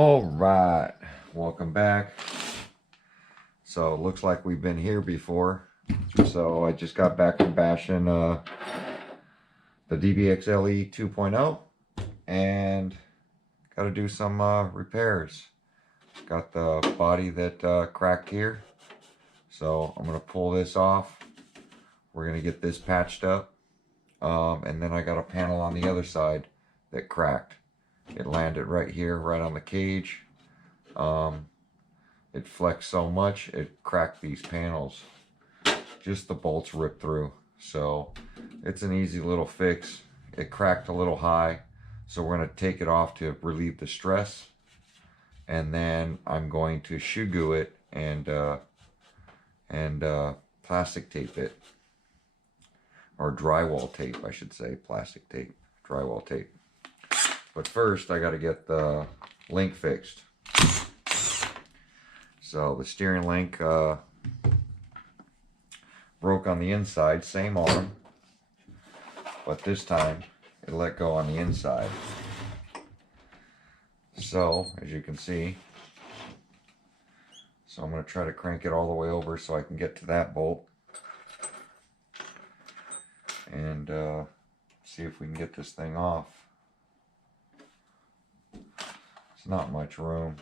All right, welcome back. So it looks like we've been here before. So I just got back from bashing the DBXL 2.0 and got to do some repairs. Got the body that cracked here. So I'm going to pull this off. We're going to get this patched up. And then I got a panel on the other side that cracked. It landed right here, right on the cage. It flexed so much, it cracked these panels. Just the bolts ripped through. So it's an easy little fix. It cracked a little high. So we're going to take it off to relieve the stress. And then I'm going to shoe glue it and plastic tape it. Or drywall tape, I should say. Plastic tape. Drywall tape. But first, I got to get the link fixed. So the steering link broke on the inside, same arm, but this time it let go on the inside. So, as you can see, so I'm going to try to crank it all the way over so I can get to that bolt. And see if we can get this thing off. It's not much room.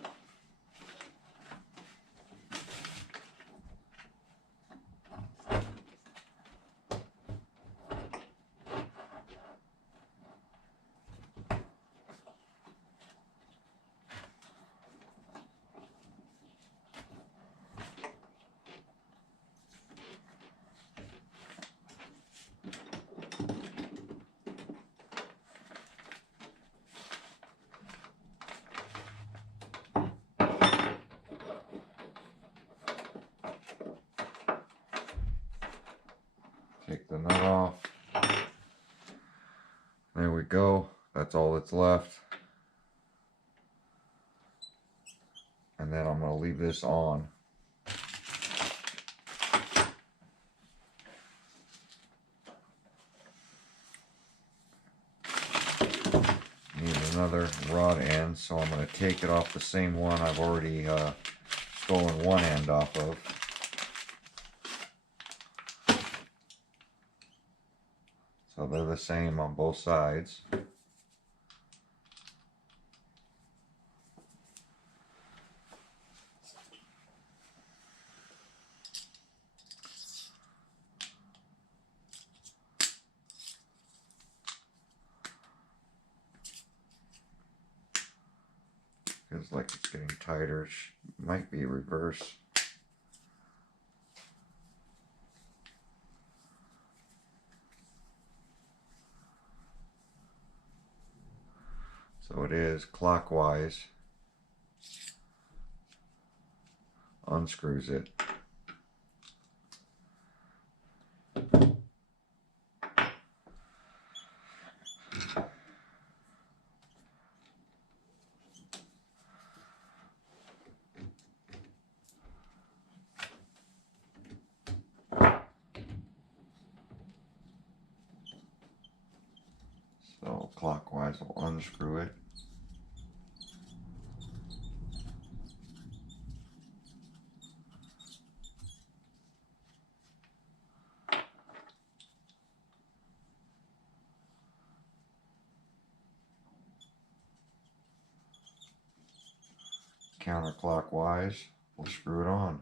Take the nut off. There we go. That's all that's left. And then I'm going to leave this on. Need another rod end, so I'm going to take it off the same one I've already stolen one end off of. So they're the same on both sides. Feels like it's getting tighter. It might be reverse. So it is clockwise. Unscrews it. So clockwise will unscrew it. Counterclockwise, we'll screw it on.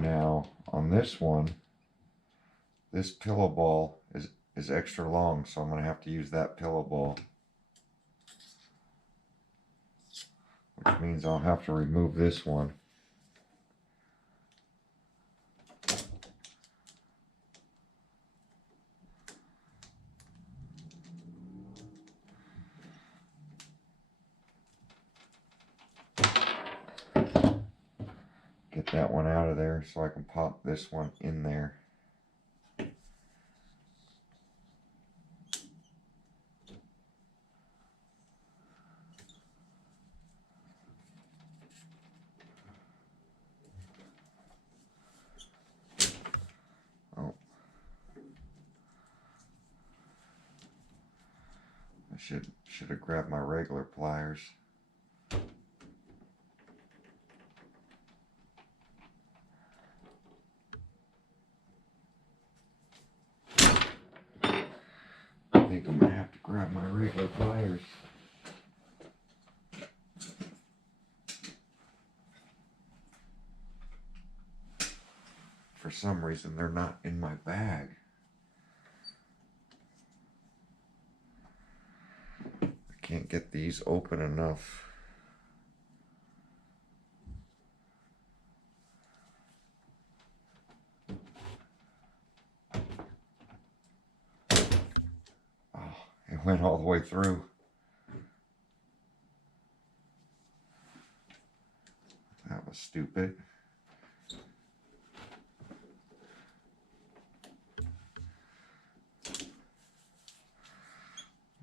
Now on this one, this pillow ball is extra long, so I'm going to have to use that pillow ball, which means I'll have to remove this one. Get that one out of there so I can pop this one in there. should have grabbed my regular pliers. I think I'm gonna have to grab my regular pliers. For some reason, they're not in my bag. I can't get these open enough. Oh, it went all the way through. That was stupid.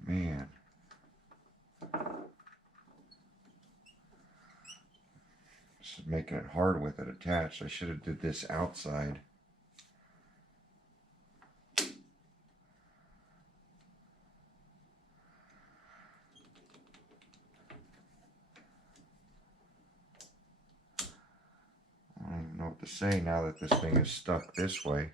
Man. This is making it hard with it attached. I should have did this outside. I don't even know what to say now that this thing is stuck this way.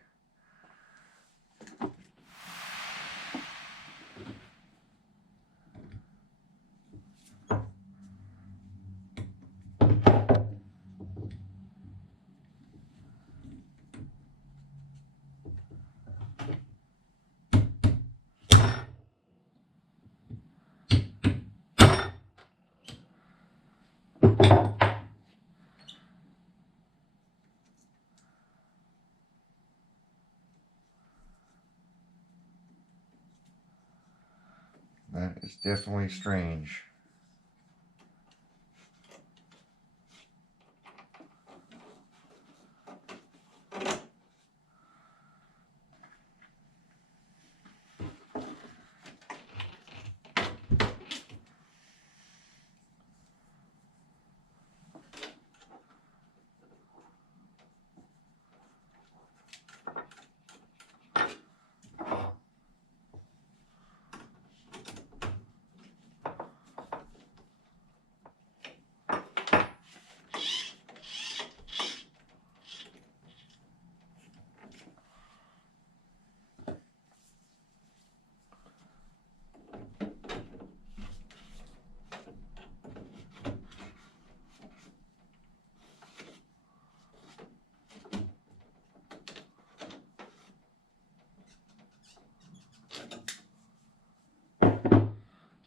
That is definitely strange.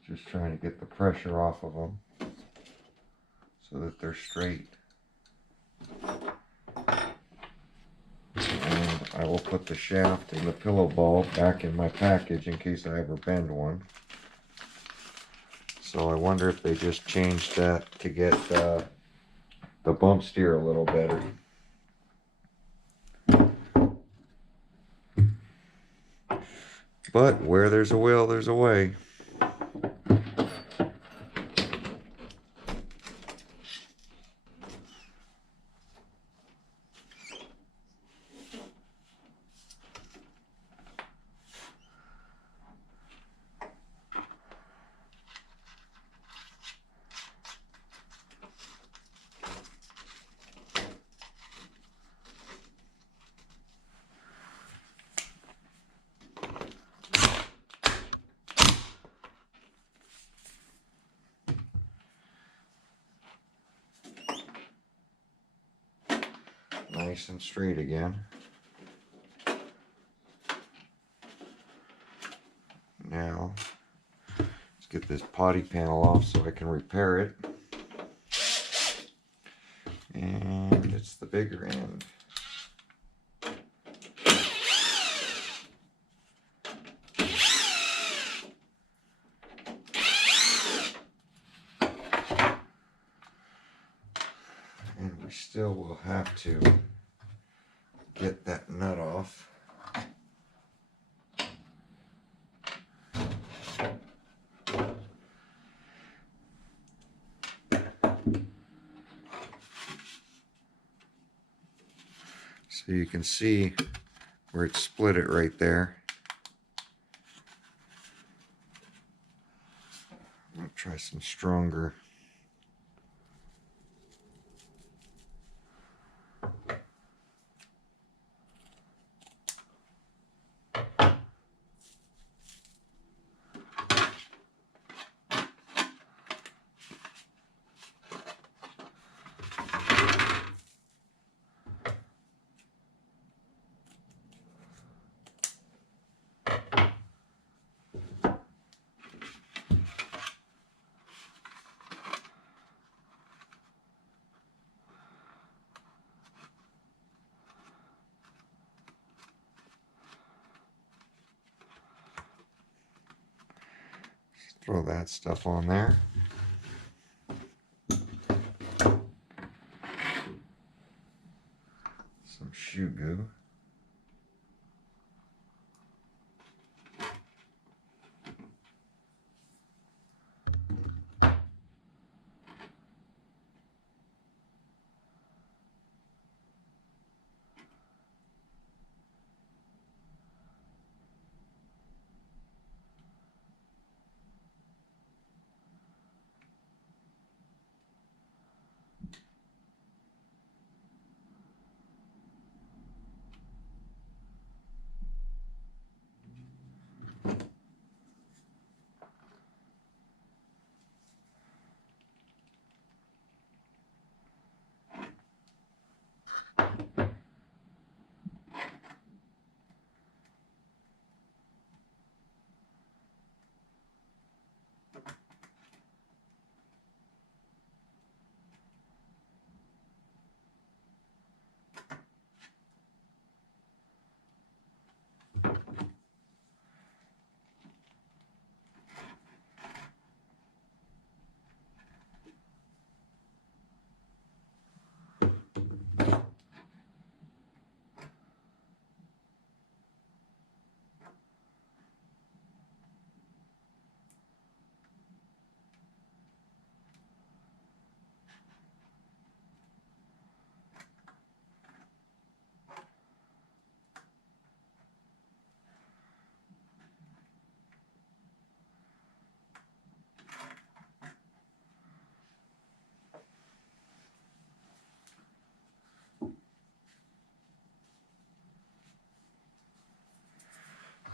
Just trying to get the pressure off of them so that they're straight. And I will put the shaft and the pillow ball back in my package in case I ever bend one. So I wonder if they just changed that to get the bump steer a little better. But where there's a will, there's a way. Nice and straight again. Now, let's get this potty panel off so I can repair it. And it's the bigger end. And we still will have to get that nut off. So you can see where it split it right there. I'll try some stronger. Throw that stuff on there. Some shoe goo.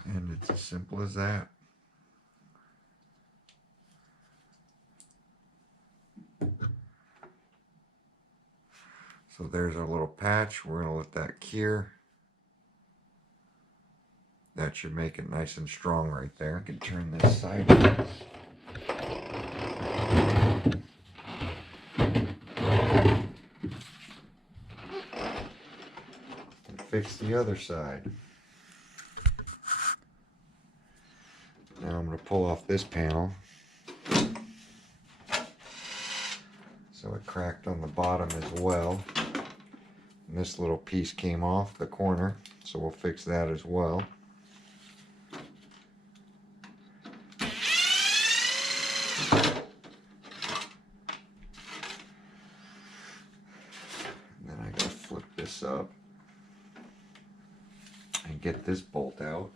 And it's as simple as that. So there's our little patch. We're going to let that cure. That should make it nice and strong right there. I can turn this sideways. And fix the other side. Now I'm going to pull off this panel. So it cracked on the bottom as well. And this little piece came off the corner, so we'll fix that as well. And then I gotta flip this up and get this bolt out.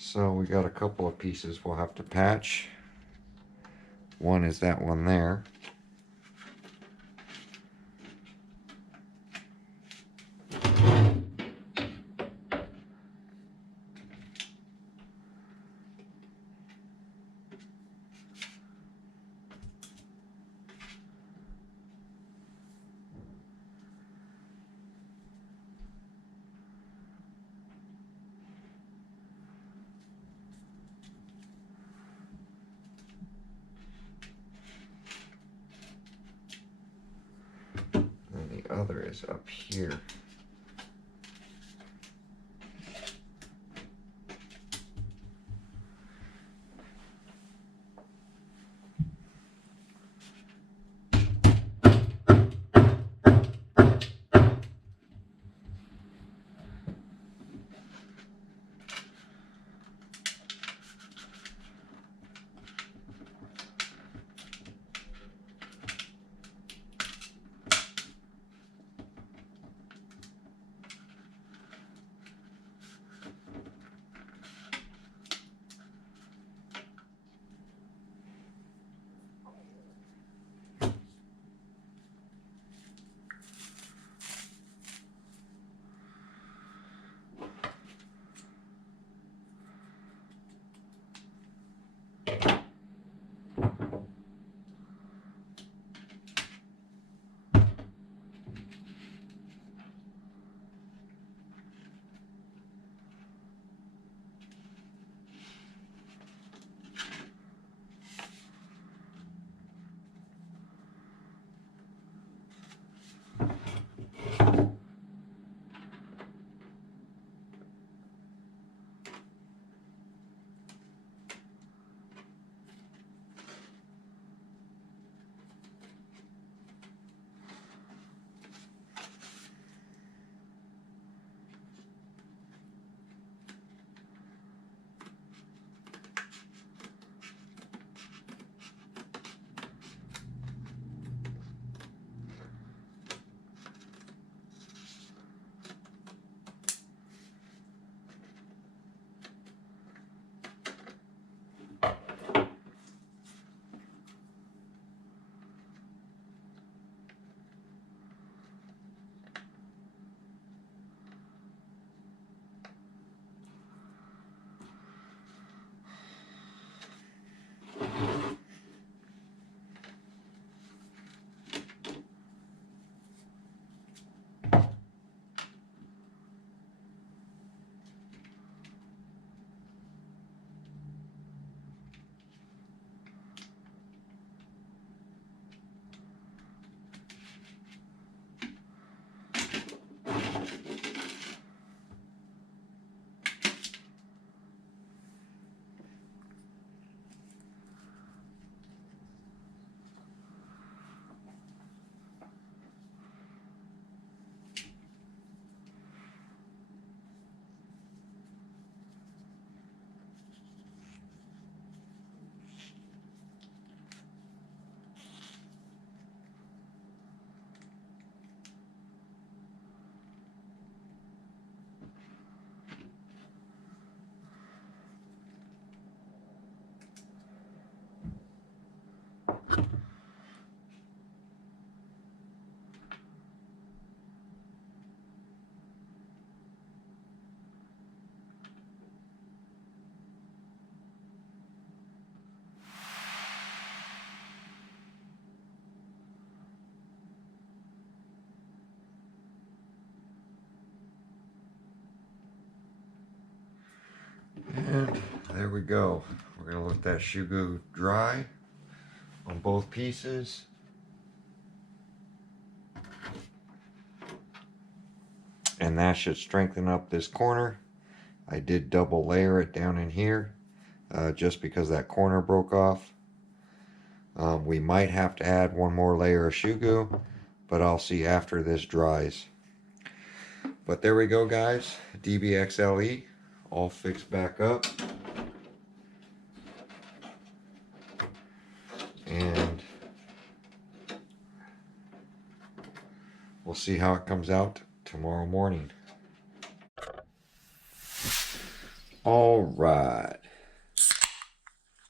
So we got a couple of pieces we'll have to patch. One is that one there. And the other is up here. we go. We're gonna let that shugu dry on both pieces. And that should strengthen up this corner. I did double layer it down in here just because that corner broke off. We might have to add one more layer of shugu, but I'll see after this dries. But there we go, guys. DBXLE all fixed back up. And we'll see how it comes out tomorrow morning. All right.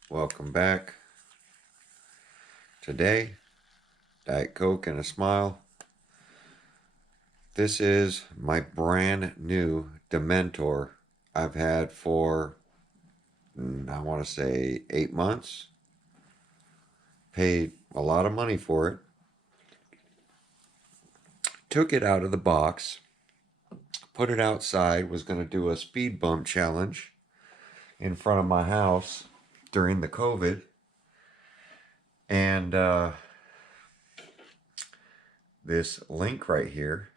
Welcome back. Today, Diet Coke and a smile. This is my brand new Dementor I've had for, I want to say, 8 months. Paid a lot of money for it. Took it out of the box. Put it outside. Was going to do a speed bump challenge in front of my house during the COVID. And this link right here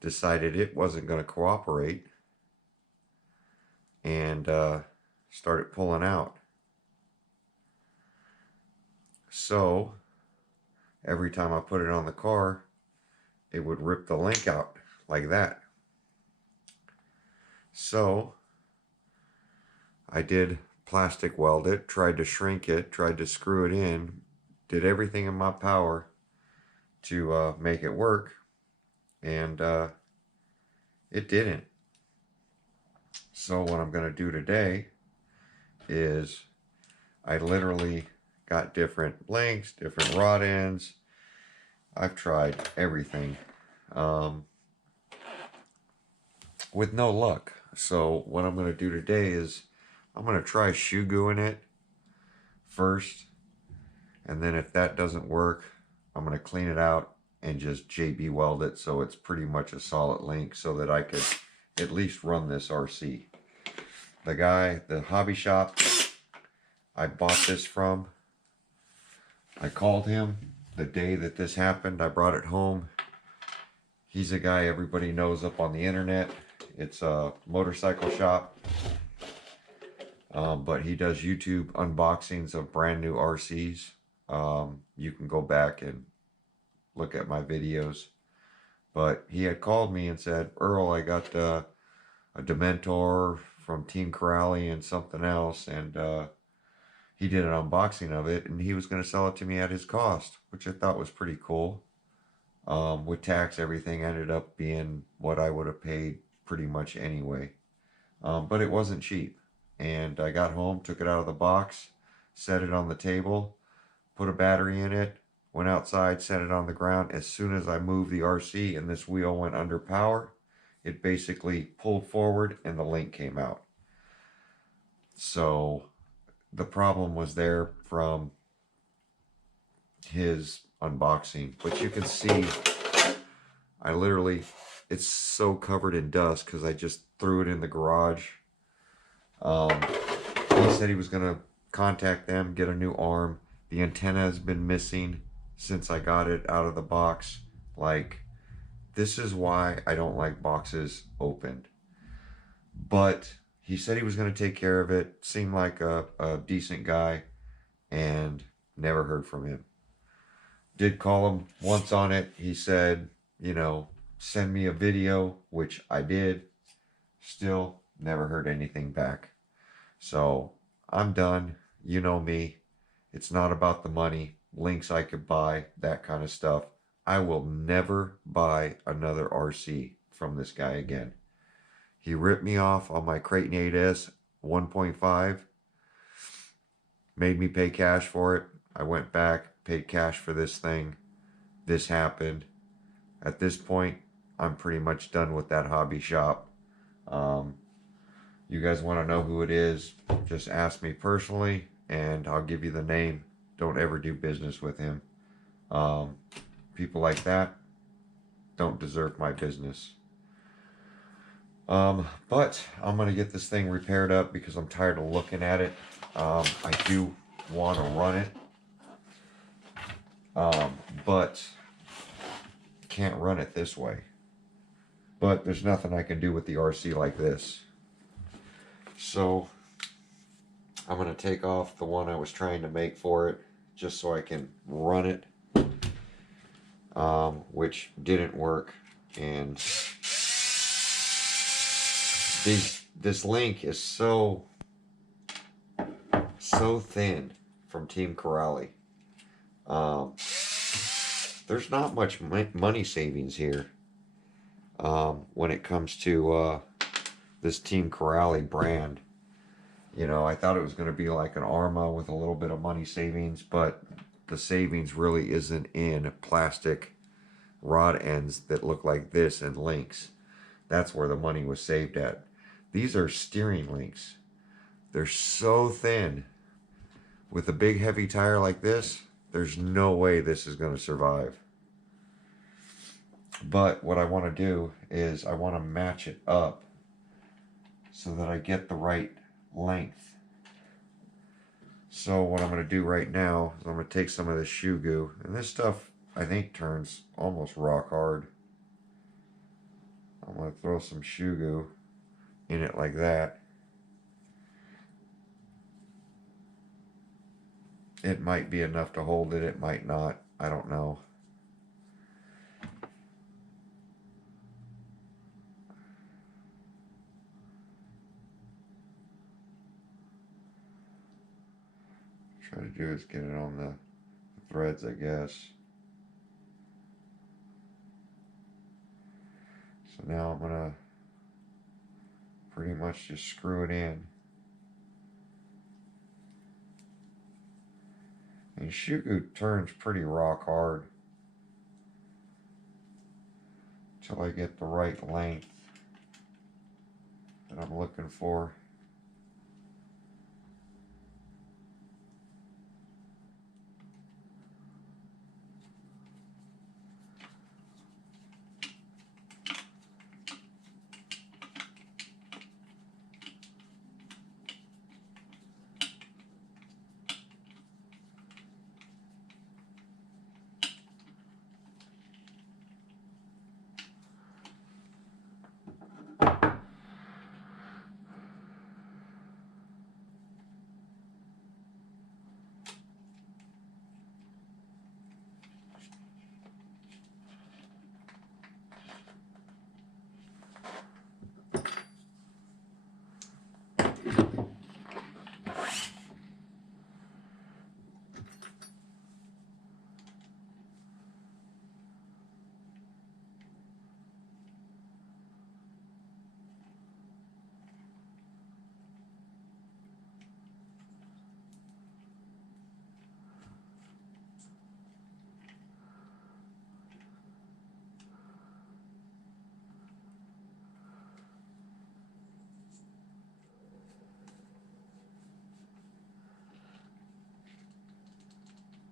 decided it wasn't going to cooperate and started pulling out. So every time I put it on the car, it would rip the link out like that. So I did plastic weld it, tried to shrink it, tried to screw it in, did everything in my power to make it work, and it didn't. So what I'm going to do today is I literally got different lengths, different rod ends. I've tried everything with no luck. So what I'm going to do today is I'm going to try shuguing it first, and then if that doesn't work, I'm going to clean it out and just JB weld it so it's pretty much a solid link so that I could at least run this RC. The guy, the hobby shop I bought this from, I called him the day that this happened. I brought it home. He's a guy everybody knows up on the internet. It's a motorcycle shop. But he does YouTube unboxings of brand new RCs. You can go back and look at my videos. But he had called me and said, Earl, I got a Dementor from Team Corrali and something else. And he did an unboxing of it. And he was going to sell it to me at his cost, which I thought was pretty cool. With tax, everything ended up being what I would have paid pretty much anyway. But it wasn't cheap. And I got home, took it out of the box, set it on the table, put a battery in it, went outside, set it on the ground. As soon as I moved the RC and this wheel went under power, it basically pulled forward and the link came out. So the problem was there from his unboxing. But you can see, I literally, it's so covered in dust because I just threw it in the garage. He said he was going to contact them, get a new arm. The antenna has been missing since I got it out of the box. Like, this is why I don't like boxes opened. But he said he was going to take care of it. Seemed like a decent guy, and never heard from him. Did call him once on it. He said, you know, send me a video, which I did. Still never heard anything back. So I'm done. You know me. It's not about the money. Links I could buy, that kind of stuff. I will never buy another RC from this guy again. He ripped me off on my Creighton 8S 1.5. Made me pay cash for it. I went back, paid cash for this thing. This happened. At this point, I'm pretty much done with that hobby shop. You guys want to know who it is, just ask me personally and I'll give you the name. Don't ever do business with him. People like that don't deserve my business. But I'm gonna get this thing repaired up because I'm tired of looking at it. I do want to run it, but can't run it this way. But there's nothing I can do with the RC like this. So I'm gonna take off the one I was trying to make for it just so I can run it, which didn't work. And this link is so thin from Team Corrali. There's not much money savings here when it comes to this Team Corrali brand. You know, I thought it was going to be like an Arma with a little bit of money savings, but the savings really isn't in plastic rod ends that look like this and links. That's where the money was saved at. These are steering links. They're so thin. With a big heavy tire like this, there's no way this is going to survive. But what I want to do is I want to match it up so that I get the right length. So what I'm going to do right now is I'm going to take some of this shoe goo, and this stuff I think turns almost rock hard. I'm going to throw some shoe goo in it like that. It might be enough to hold it, it might not, I don't know. Try to do is get it on the threads, I guess. So now I'm gonna pretty much just screw it in. And shoe goo turns pretty rock hard until I get the right length that I'm looking for.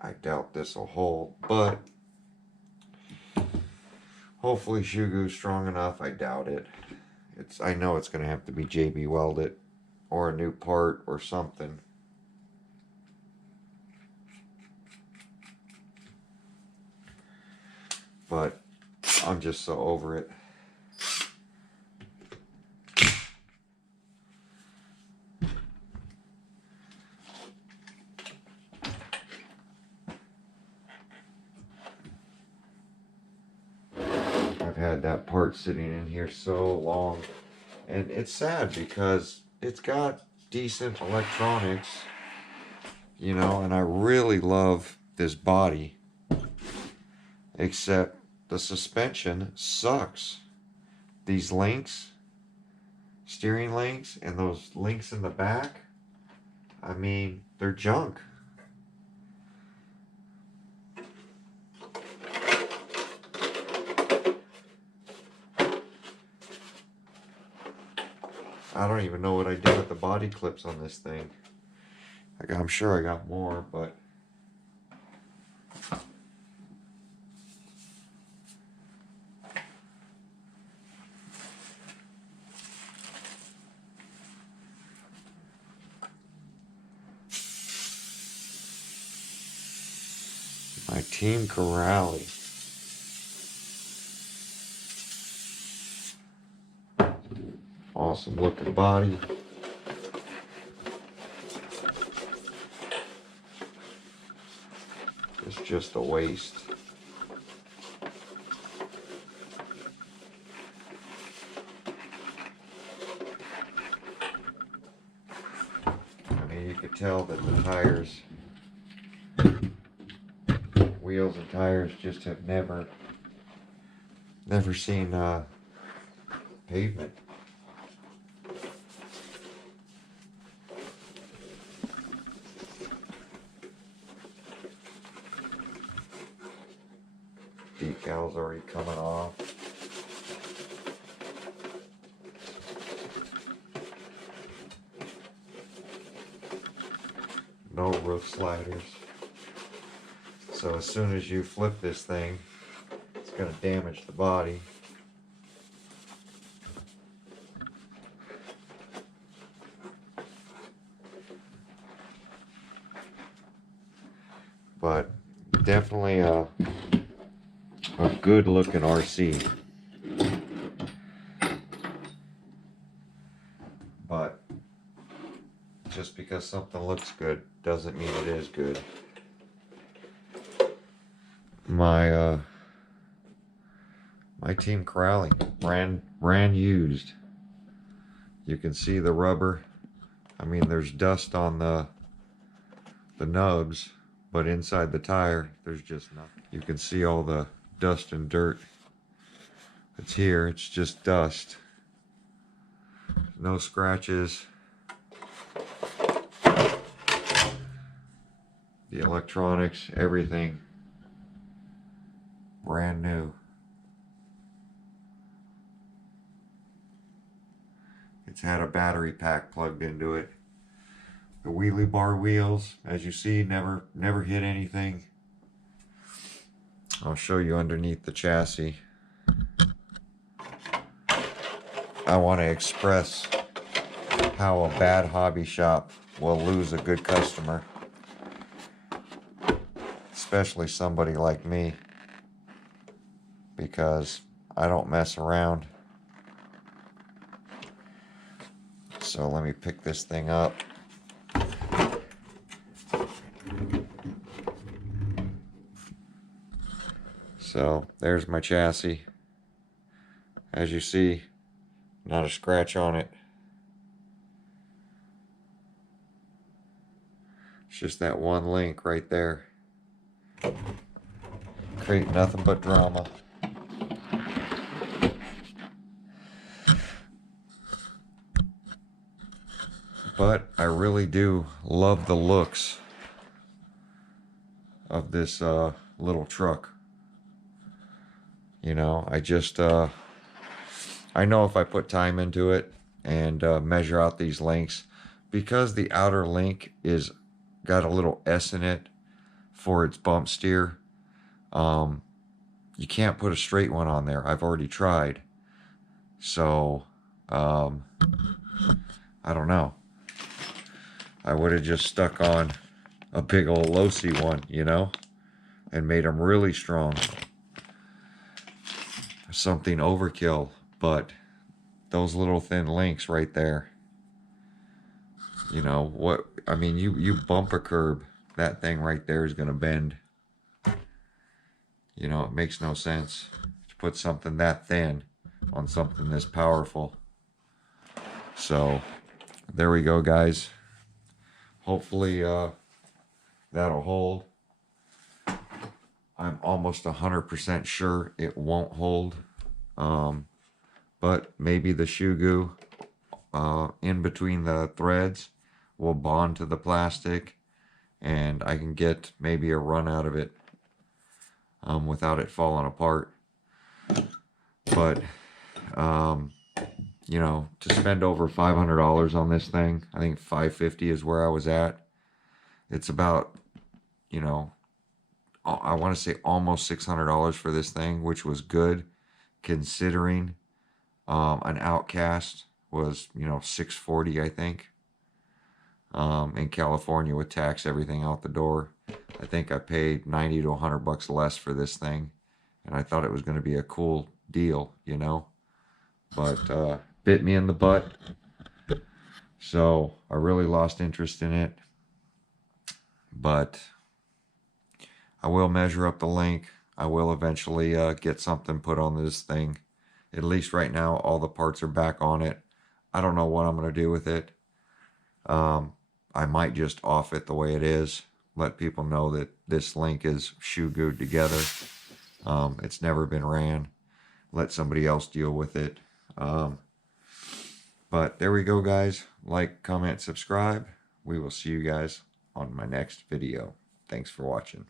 I doubt this will hold, but hopefully shoe goo's strong enough. I doubt it. I know it's going to have to be JB welded or a new part or something. But I'm just so over it. I've had that part sitting in here so long, and it's sad because it's got decent electronics, you know, and I really love this body, except the suspension sucks. These links, steering links, and those links in the back, I mean, they're junk. I don't even know what I did with the body clips on this thing. I'm sure I got more, but Team Corrali. Awesome looking body. It's just a waste. I mean, you could tell that the tires, wheels and tires just have never seen pavement. Decals already coming off. No roof sliders. So as soon as you flip this thing, it's going to damage the body. But definitely a good looking RC. But just because something looks good doesn't mean it is good. My Team Corrali, brand used. You can see the rubber. I mean, there's dust on the nubs, but inside the tire, there's just nothing. You can see all the dust and dirt. It's here, it's just dust. No scratches. The electronics, everything, brand new. It's had a battery pack plugged into it. The wheelie bar wheels, as you see, never hit anything. I'll show you underneath the chassis. I want to express how a bad hobby shop will lose a good customer. Especially somebody like me, because I don't mess around. So let me pick this thing up. So there's my chassis. As you see, not a scratch on it. It's just that one link right there. Create nothing but drama. But I really do love the looks of this little truck. You know, I know if I put time into it and measure out these links, because the outer link is got a little S in it for its bump steer, you can't put a straight one on there. I've already tried. So, I don't know. I would have just stuck on a big old Losi one, you know, and made them really strong. Something overkill, but those little thin links right there, you know what I mean, you bump a curb, that thing right there is going to bend. You know, it makes no sense to put something that thin on something this powerful. So there we go, guys. Hopefully that'll hold. I'm almost 100% sure it won't hold, but maybe the shoe goo in between the threads will bond to the plastic, and I can get maybe a run out of it without it falling apart. But you know, to spend over $500 on this thing, I think $550 is where I was at. It's about, you know, I want to say almost $600 for this thing, which was good considering an Outcast was, you know, $640, I think. in California with tax, everything out the door. I think I paid 90 to 100 bucks less for this thing, and I thought it was going to be a cool deal, you know, but bit me in the butt. So I really lost interest in it, but I will measure up the link. I will eventually get something put on this thing. At least right now, all the parts are back on it. I don't know what I'm going to do with it. I might just off it the way it is. Let people know that this link is shoe glued together. It's never been ran. Let somebody else deal with it. But there we go, guys. Like, comment, subscribe. We will see you guys on my next video. Thanks for watching.